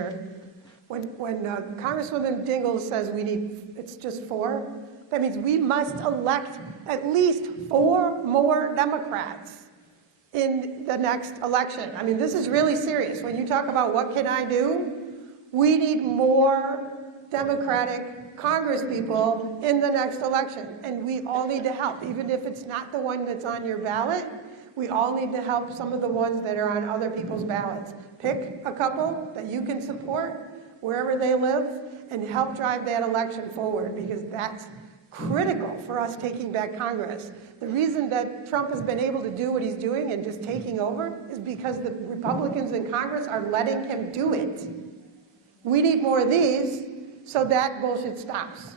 here. When Congresswoman Dingell says we need, it's just 4, that means we must elect at least 4 more Democrats in the next election. I mean, this is really serious. When you talk about what can I do, we need more Democratic congresspeople in the next election, and we all need to help. Even if it's not the one that's on your ballot, we all need to help some of the ones that are on other people's ballots. Pick a couple that you can support wherever they live and help drive that election forward, because that's critical for us taking back Congress. The reason that Trump has been able to do what he's doing and just taking over is because the Republicans in Congress are letting him do it. We need more of these so that bullshit stops.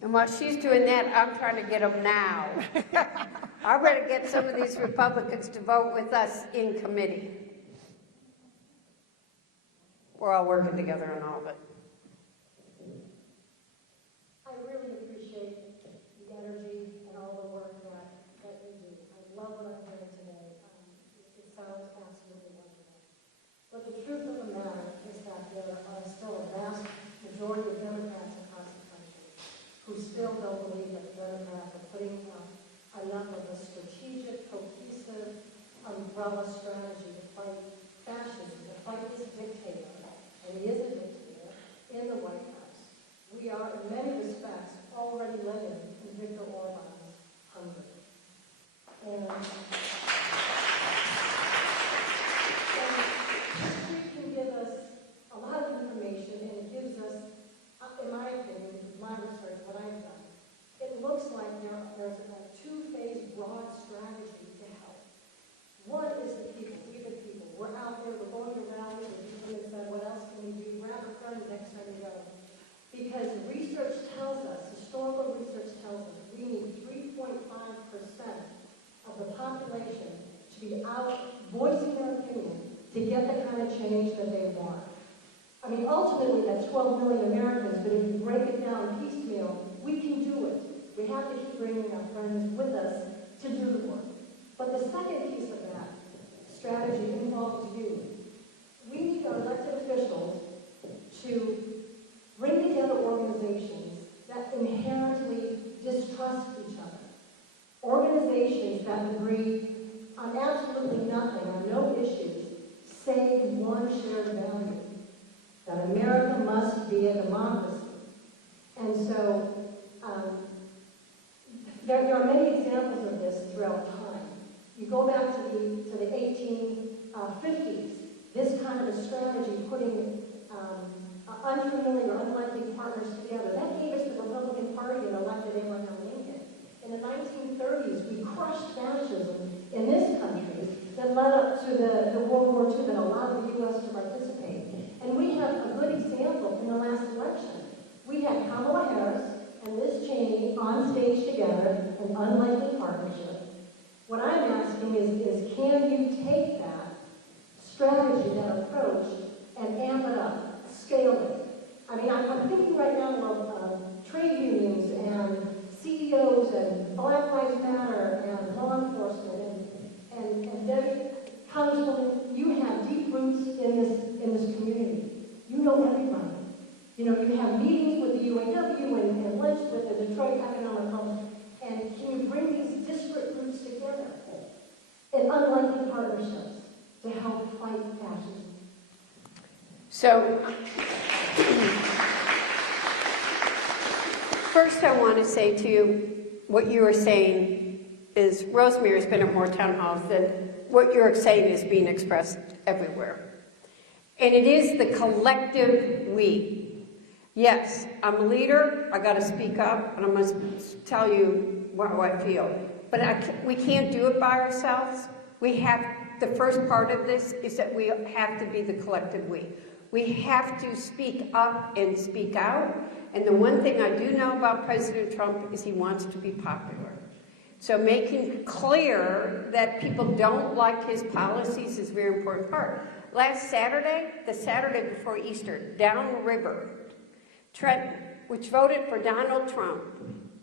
And while she's doing that, I'm trying to get them now. I better get some of these Republicans to vote with us in committee. We're all working together on all of it. I really appreciate the energy and all the work that you do. I love what I'm hearing today. It sounds absolutely wonderful. But the truth of the matter is that there are still a vast majority of Democrats across the country who still don't believe that the Democrats are putting enough of a strategic, cohesive, umbrella strategy to fight fascism, to fight this dictator, and he is a dictator, in the White House. We are, in many respects, already living in Viktor Orban's Hungary. And history can give us a lot of information, and it gives us, in my opinion, this is my research, what I've done, it looks like there's a two-phase broad strategy to help. One is the people, we the people. We're out there, we're going to rallies, we're doing what else can we do? Grab a friend next time you go. Because research tells us, historical research tells us, we need 3.5% of the population to be out voicing their opinion to get the kind of change that they want. I mean, ultimately, that's 12 million Americans, but if you break it down piecemeal, we can do it. We have to keep bringing our friends with us to do the work. But the second piece of that strategy involves you. We need our elected officials to bring together organizations that inherently distrust each other. Organizations that agree on absolutely nothing, on no issues, save one shared value, that America must be a democracy. And so there are many examples of this throughout time. You go back to the 1850s, this kind of a strategy, putting unfamiliar, unlikely partners together, that gave us the Republican Party and elected Abraham Lincoln. In the 1930s, we crushed fascism in this country that led up to the World War II that allowed the U.S. to participate. And we have a good example in the last election. We had Kamala Harris and Liz Cheney on stage together, an unlikely partnership. What I'm asking is can you take that strategy, that approach, and amp it up, scale it? I mean, I'm thinking right now of trade unions and CEOs and Black Lives Matter and law enforcement and Debbie, Congresswoman, you have deep roots in this community. You know everybody. You know, you have meetings with the UAW and lunch with the Detroit Economic Hub. And can you bring these disparate groups together in unlikely partnerships to help fight fascism? So, first I want to say to you, what you are saying is, Rosemary's been at more town halls than what you're saying is being expressed everywhere. And it is the collective we. Yes, I'm a leader, I got to speak up, and I must tell you how I feel. But we can't do it by ourselves. The first part of this is that we have to be the collective we. We have to speak up and speak out. And the one thing I do know about President Trump is he wants to be popular. So making clear that people don't like his policies is a very important part. Last Saturday, the Saturday before Easter, downriver, Trenton, which voted for Donald Trump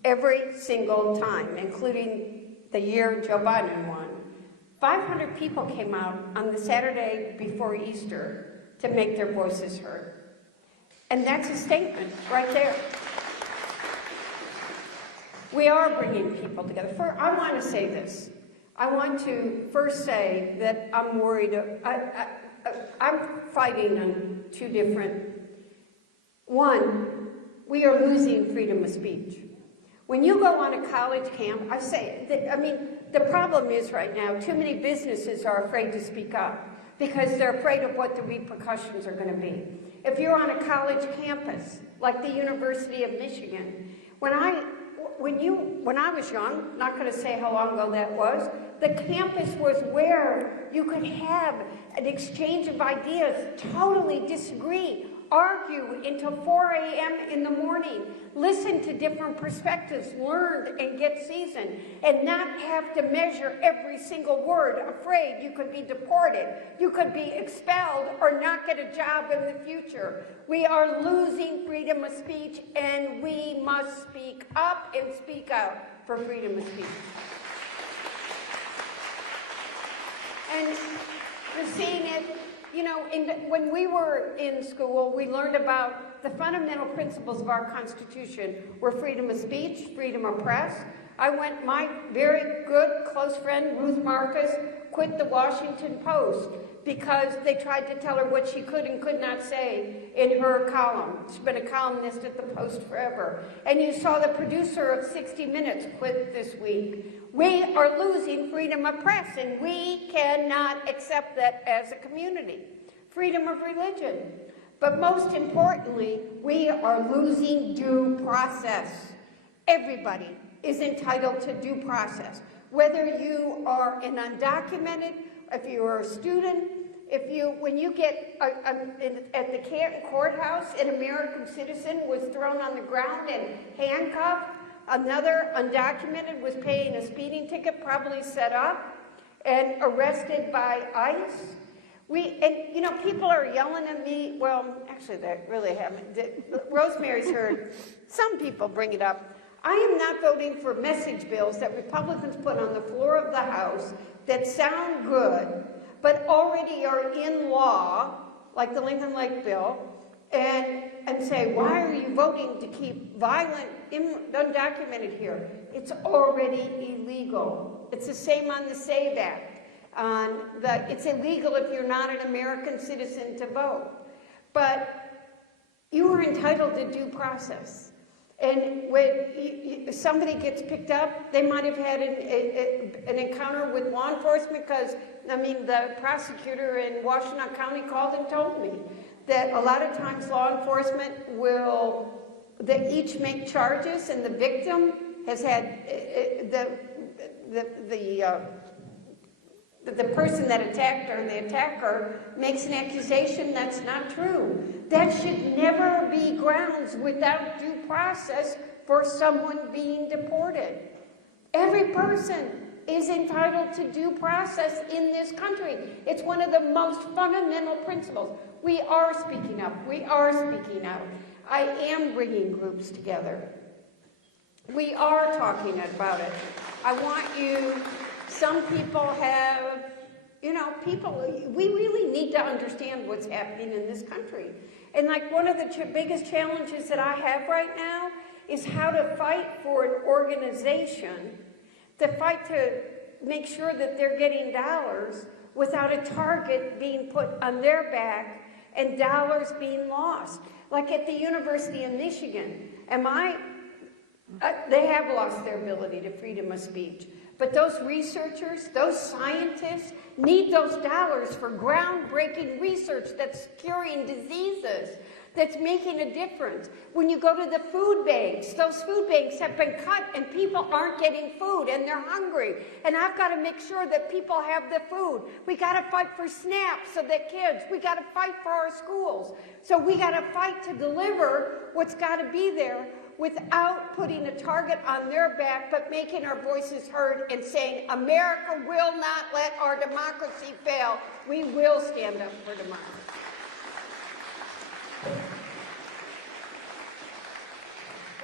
every single time, including the year Joe Biden won, 500 people came out on the Saturday before Easter to make their voices heard. And that's a statement right there. We are bringing people together. I want to say this. I want to first say that I'm worried. I'm fighting on two different. One, we are losing freedom of speech. When you go on a college camp, the problem is right now, too many businesses are afraid to speak up because they're afraid of what the repercussions are going to be. If you're on a college campus, like the University of Michigan, when I was young, not going to say how long ago that was, the campus was where you could have an exchange of ideas, totally disagree, argue until 4 a.m. in the morning, listen to different perspectives, learn and get seasoned, and not have to measure every single word, afraid you could be deported, you could be expelled, or not get a job in the future. We are losing freedom of speech, and we must speak up and speak out for freedom of speech. And we're seeing it. You know, when we were in school, we learned about the fundamental principles of our Constitution were freedom of speech, freedom of press. My very good close friend, Ruth Marcus, quit the Washington Post because they tried to tell her what she could and could not say in her column. She's been a columnist at the Post forever. And you saw the producer of 60 Minutes quit this week. We are losing freedom of press, and we cannot accept that as a community. Freedom of religion. But most importantly, we are losing due process. Everybody is entitled to due process. Whether you are an undocumented, if you are a student, when you get at the Canton courthouse, an American citizen was thrown on the ground and handcuffed. Another undocumented was paying a speeding ticket, probably set up, and arrested by ICE. People are yelling at me. Well, actually, that really happened. Rosemary's heard some people bring it up. I am not voting for message bills that Republicans put on the floor of the House that sound good, but already are in law, like the Lincoln Lake bill, and say, why are you voting to keep violent, undocumented here? It's already illegal. It's the same on the SAVE Act. It's illegal if you're not an American citizen to vote. But you are entitled to due process. And when somebody gets picked up, they might have had an encounter with law enforcement because, the prosecutor in Washtenaw County called and told me that a lot of times law enforcement they each make charges, and the victim has had the person that attacked her, the attacker, makes an accusation that's not true. That should never be grounds without due process for someone being deported. Every person is entitled to due process in this country. It's one of the most fundamental principles. We are speaking up. We are speaking out. I am bringing groups together. We are talking about it. I want you, some people have, we really need to understand what's happening in this country. And like one of the biggest challenges that I have right now is how to fight for an organization, to fight to make sure that they're getting dollars without a target being put on their back and dollars being lost. Like at the University of Michigan, they have lost their ability to freedom of speech. But those researchers, those scientists, need those dollars for groundbreaking research that's curing diseases, that's making a difference. When you go to the food banks, those food banks have been cut and people aren't getting food and they're hungry. And I've got to make sure that people have the food. We got to fight for SNAP so that we got to fight for our schools. So we got to fight to deliver what's got to be there without putting a target on their back, but making our voices heard and saying, America will not let our democracy fail. We will stand up for democracy.